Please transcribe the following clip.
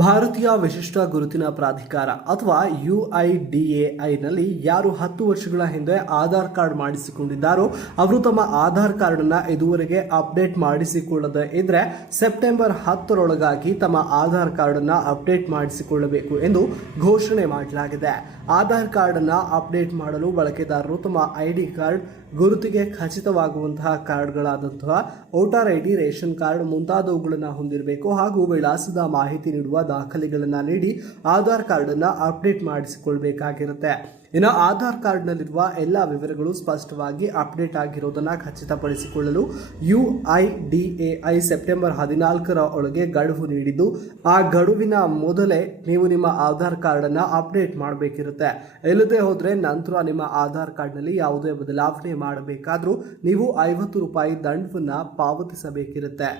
ಭಾರತೀಯ ವಿಶಿಷ್ಟ ಗುರುತಿನ ಪ್ರಾಧಿಕಾರ ಅಥವಾ UIDAI ಯಾರು 10 ವರ್ಷಗಳ ಹಿಂದೆ ಆಧಾರ್ ಕಾರ್ಡ್ ಮಾಡಿಸಿಕೊಂಡಿದ್ದಾರೋ ಅವರು ತಮ್ಮ ಆಧಾರ್ ಕಾರ್ಡ್ ಅನ್ನು ಇದುವರೆಗೆ ಅಪ್ಡೇಟ್ ಮಾಡಿಸಿಕೊಳ್ಳದೆ ಇದ್ರೆ ಸೆಪ್ಟೆಂಬರ್ 10ರೊಳಗಾಗಿ ತಮ್ಮ ಆಧಾರ್ ಕಾರ್ಡ್ ಅನ್ನು ಅಪ್ಡೇಟ್ ಮಾಡಿಸಿಕೊಳ್ಳಬೇಕು ಎಂದು ಘೋಷಣೆ ಮಾಡಲಾಗಿದೆ. ಆಧಾರ್ ಕಾರ್ಡ್ ಅನ್ನು ಅಪ್ಡೇಟ್ ಮಾಡಲು ಬಳಕೆದಾರರು ತಮ್ಮ ID ಕಾರ್ಡ್, ಗುರುತಿಗೆ ಖಚಿತವಾಗುವಂತಹ ಕಾರ್ಡ್ಗಳಾದಂತಹ ವೋಟರ್ ID, ರೇಷನ್ ಕಾರ್ಡ್ ಮುಂತಾದವುಗಳನ್ನು ಹೊಂದಿರಬೇಕು ಹಾಗೂ ವಿಳಾಸದ ಮಾಹಿತಿ ನೀಡುವ ದಾಖಲೆಗಳನ್ನು ನೀಡಿ ಆಧಾರ್ ಕಾರ್ಡ್ ಅನ್ನು ಅಪ್ಡೇಟ್ ಮಾಡಿಸಿಕೊಳ್ಳಬೇಕಾಗಿರುತ್ತೆ. ಇನ್ನು ಆಧಾರ್ ಕಾರ್ಡ್ನಲ್ಲಿರುವ ಎಲ್ಲ ವಿವರಗಳು ಸ್ಪಷ್ಟವಾಗಿ ಅಪ್ಡೇಟ್ ಆಗಿರೋದನ್ನು ಖಚಿತಪಡಿಸಿಕೊಳ್ಳಲು UIDAI ಸೆಪ್ಟೆಂಬರ್ 14ರ ಒಳಗೆ ಗಡುವು ನೀಡಿದ್ದು, ಆ ಗಡುವಿನ ಮೊದಲೇ ನೀವು ನಿಮ್ಮ ಆಧಾರ್ ಕಾರ್ಡ್ ಅನ್ನು ಅಪ್ಡೇಟ್ ಮಾಡಬೇಕಿರುತ್ತೆ. ಇಲ್ಲದೆ ಹೋದರೆ ನಂತರ ನಿಮ್ಮ ಆಧಾರ್ ಕಾರ್ಡ್ನಲ್ಲಿ ಯಾವುದೇ ಬದಲಾವಣೆ ಮಾಡಬೇಕಾದ್ರೂ ನೀವು ₹50 ದಂಡವನ್ನು ಪಾವತಿಸಬೇಕಿರುತ್ತೆ.